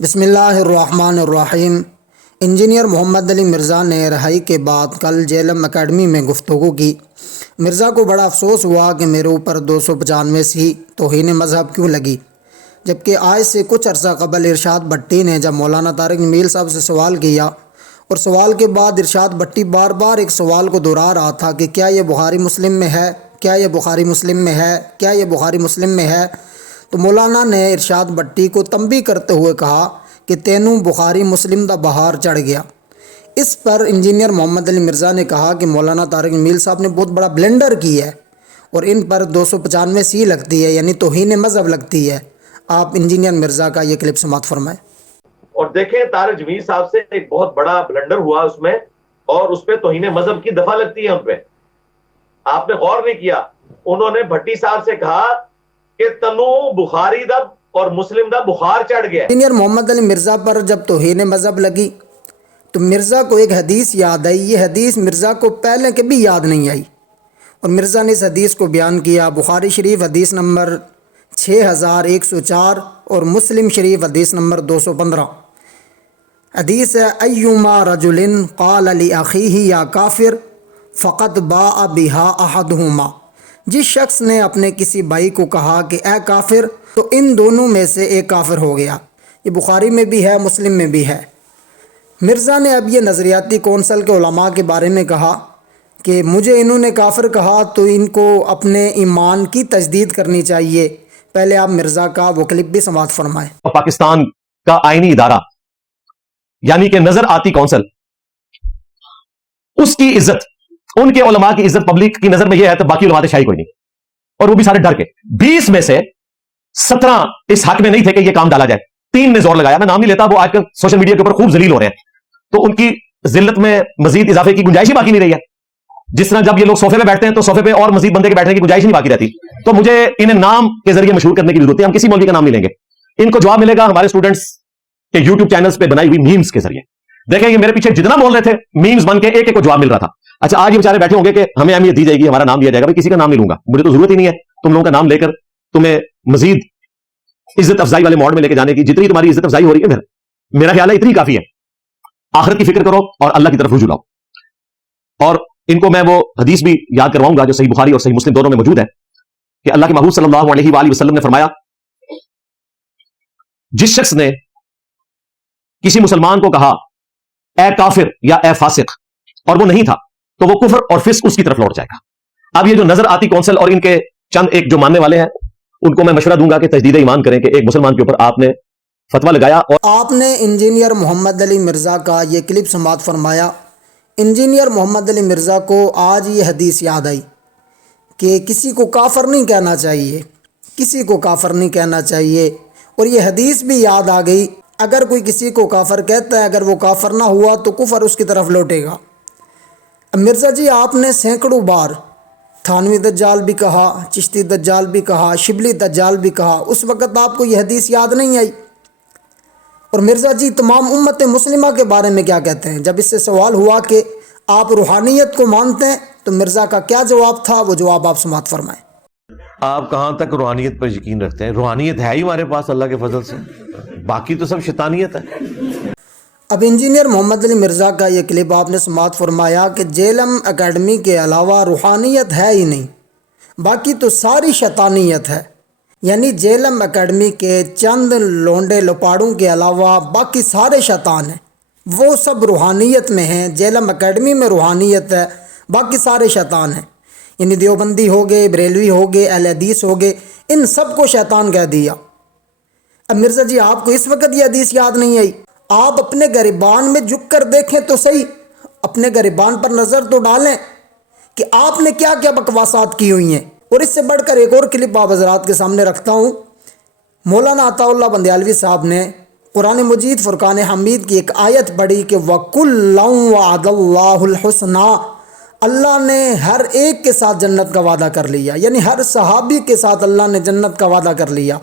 بسم اللہ الرحمن الرحیم۔ انجینئر محمد علی مرزا نے رہائی کے بعد کل جیلم اکیڈمی میں گفتگو کی۔ مرزا کو بڑا افسوس ہوا کہ میرے اوپر 295 سی توہین مذہب کیوں لگی، جبکہ آج سے کچھ عرصہ قبل ارشاد بٹی نے جب مولانا طارق جمیل صاحب سے سوال کیا اور سوال کے بعد ارشاد بٹی بار بار ایک سوال کو دہرا رہا تھا کہ کیا یہ بخاری مسلم میں ہے، کیا یہ بخاری مسلم میں ہے، کیا یہ بخاری مسلم میں ہے، تو مولانا نے ارشاد بٹی کو تنبیہ کرتے ہوئے کہا کہ تینوں بخاری مسلم دا بہار چڑھ گیا۔ اس پر انجینئر محمد علی مرزا نے کہا کہ مولانا طارق جمیل صاحب نے بہت بڑا بلنڈر کی ہے اور ان پر 295 سی لگتی ہے، یعنی توہین مذہب لگتی ہے۔ آپ انجینئر مرزا کا یہ کلپ سماعت فرمائیں۔ اور دیکھیں طارق جمیل صاحب سے ایک بہت بڑا بلنڈر ہوا اس میں، اور اس پہ توہین مذہب کی دفعہ لگتی ہے ان پہ۔ آپ نے غور نہیں کیا، انہوں نے بھٹی صاحب سے کہا کہ تنو بخاری دا اور مسلم دا بخار چڑھ گیا۔ انجینئر محمد علی مرزا پر جب توہین مذہب لگی تو مرزا کو ایک حدیث یاد آئی۔ یہ حدیث مرزا کو پہلے کبھی یاد نہیں آئی اور مرزا نے اس حدیث کو بیان کیا۔ بخاری شریف حدیث نمبر 6104 اور مسلم شریف حدیث نمبر 215 حدیث ہے، ایما رجل قال لاخیہ یا کافر فقط باء بہا احدہما، جس شخص نے اپنے کسی بھائی کو کہا کہ اے کافر، تو ان دونوں میں سے ایک کافر ہو گیا۔ یہ بخاری میں بھی ہے، مسلم میں بھی ہے۔ مرزا نے اب یہ نظریاتی کونسل کے علماء کے بارے میں کہا کہ مجھے انہوں نے کافر کہا تو ان کو اپنے ایمان کی تجدید کرنی چاہیے۔ پہلے آپ مرزا کا وہ کلپ بھی سماعت فرمائیں۔ پاکستان کا آئینی ادارہ یعنی کہ نظر آتی کونسل، اس کی عزت، ان کے علماء کی عزت پبلک کی نظر میں یہ ہے تو باقی علماء شاہی کوئی نہیں، اور وہ بھی سارے ڈر کے۔ 20 میں سے 17 اس حق میں نہیں تھے کہ یہ کام ڈالا جائے، 3 نے زور لگایا۔ میں نام نہیں لیتا، وہ آج کل سوشل میڈیا کے اوپر خوب ذلیل ہو رہے ہیں، تو ان کی ذلت میں مزید اضافے کی گنجائش ہی باقی نہیں رہی ہے۔ جس طرح جب یہ لوگ صوفے پہ بیٹھتے ہیں تو صوفے پہ اور مزید بندے کے بیٹھنے کی گنجائش نہیں باقی رہتی، تو مجھے انہیں نام کے ذریعے مشہور کرنے کی ضرورت ہے۔ ہم کسی مولوی کا نام نہیں لیں گے، ان کو جواب ملے گا ہمارے اسٹوڈنٹس کے یوٹیوب چینلز پہ بنائی ہوئی میمز کے ذریعے۔ دیکھیں یہ میرے پیچھے جتنا بول رہے تھے میمز بن کے ایک ایک کو جواب مل رہا تھا۔ اچھا آج یہ بیچارے بیٹھے ہوں گے کہ ہمیں اہمیت دی جائے گی، ہمارا نام لیا جائے گا۔ کسی کا نام نہیں لوں گا، مجھے تو ضرورت ہی نہیں ہے تم لوگوں کا نام لے کر تمہیں مزید عزت افزائی والے موڈ میں لے کے جانے کی۔ جتنی تمہاری عزت افزائی ہو رہی ہے میرا خیال ہے اتنی کافی ہے۔ آخرت کی فکر کرو اور اللہ کی طرف رجوع لاؤ۔ اور ان کو میں وہ حدیث بھی یاد کرواؤں گا جو صحیح بخاری اور صحیح مسلم دونوں میں موجود ہے کہ اللہ کے محبوب صلی اللہ علیہ وآلہ وسلم نے فرمایا، جس شخص نے کسی مسلمان کو کہا اے کافر یا اے فاسق اور وہ نہیں تھا تو وہ کفر اور فسق اس کی طرف لوٹ جائے گا۔ اب یہ جو نظر آتی کونسل اور ان کے چند ایک جو ماننے والے ہیں ان کو میں مشورہ دوں گا کہ تجدید ایمان کریں کہ ایک مسلمان کے اوپر آپ نے فتویٰ لگایا۔ اور آپ نے انجینئر محمد علی مرزا کا یہ کلپ سماعت فرمایا۔ انجینئر محمد علی مرزا کو آج یہ حدیث یاد آئی کہ کسی کو کافر نہیں کہنا چاہیے، کسی کو کافر نہیں کہنا چاہیے، اور یہ حدیث بھی یاد آ گئی، اگر کوئی کسی کو کافر کہتا ہے اگر وہ کافر نہ ہوا تو کفر اس کی طرف لوٹے گا۔ اب مرزا جی آپ نے سینکڑوں بار تھانوی دجال بھی کہا، چشتی دجال بھی کہا، شبلی دجال بھی کہا، اس وقت آپ کو یہ حدیث یاد نہیں آئی۔ اور مرزا جی تمام امت مسلمہ کے بارے میں کیا کہتے ہیں؟ جب اس سے سوال ہوا کہ آپ روحانیت کو مانتے ہیں تو مرزا کا کیا جواب تھا، وہ جواب آپ سماعت فرمائیں۔ آپ کہاں تک روحانیت پر یقین رکھتے ہیں؟ روحانیت ہے ہی ہمارے پاس اللہ کے فضل سے، باقی تو سب شیطانیت ہے۔ اب انجینئر محمد علی مرزا کا یہ کلپ آپ نے سماعت فرمایا کہ جیلم اکیڈمی کے علاوہ روحانیت ہے ہی نہیں، باقی تو ساری شیطانیت ہے، یعنی جیلم اکیڈمی کے چند لونڈے لپاڑوں کے علاوہ باقی سارے شیطان ہیں، وہ سب روحانیت میں ہیں۔ جیلم اکیڈمی میں روحانیت ہے، باقی سارے شیطان ہیں، یعنی دیوبندی ہو گئے، بریلوی ہو گئے، اہل حدیث ہو گئے، ان سب کو شیطان کہہ دیا۔ اب مرزا جی آپ کو اس وقت یہ حدیث یاد نہیں آئی؟ آپ اپنے گریبان میں جھک کر دیکھیں تو صحیح، اپنے گریبان پر نظر تو ڈالیں کہ آپ نے کیا کیا بکواسات کی ہوئی ہیں۔ اور اس سے بڑھ کر ایک اور کلپ آپ حضرات کے سامنے رکھتا ہوں۔ مولانا عطا اللہ بندیالوی صاحب نے قرآن مجید فرقان حمید کی ایک آیت پڑھی کہ وَكُلًّا وَعَدَ اللَّهُ الْحُسْنَىٰ، اللہ نے ہر ایک کے ساتھ جنت کا وعدہ کر لیا، یعنی ہر صحابی کے ساتھ اللہ نے جنت کا وعدہ کر لیا۔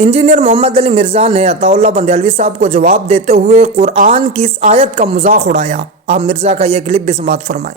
انجینئر محمد علی مرزا نے عطا اللہ بندیالوی صاحب کو جواب دیتے ہوئے قرآن کی اس آیت کا مذاق اڑایا۔ آپ مرزا کا یہ کلپ بھی سماعت فرمائیں۔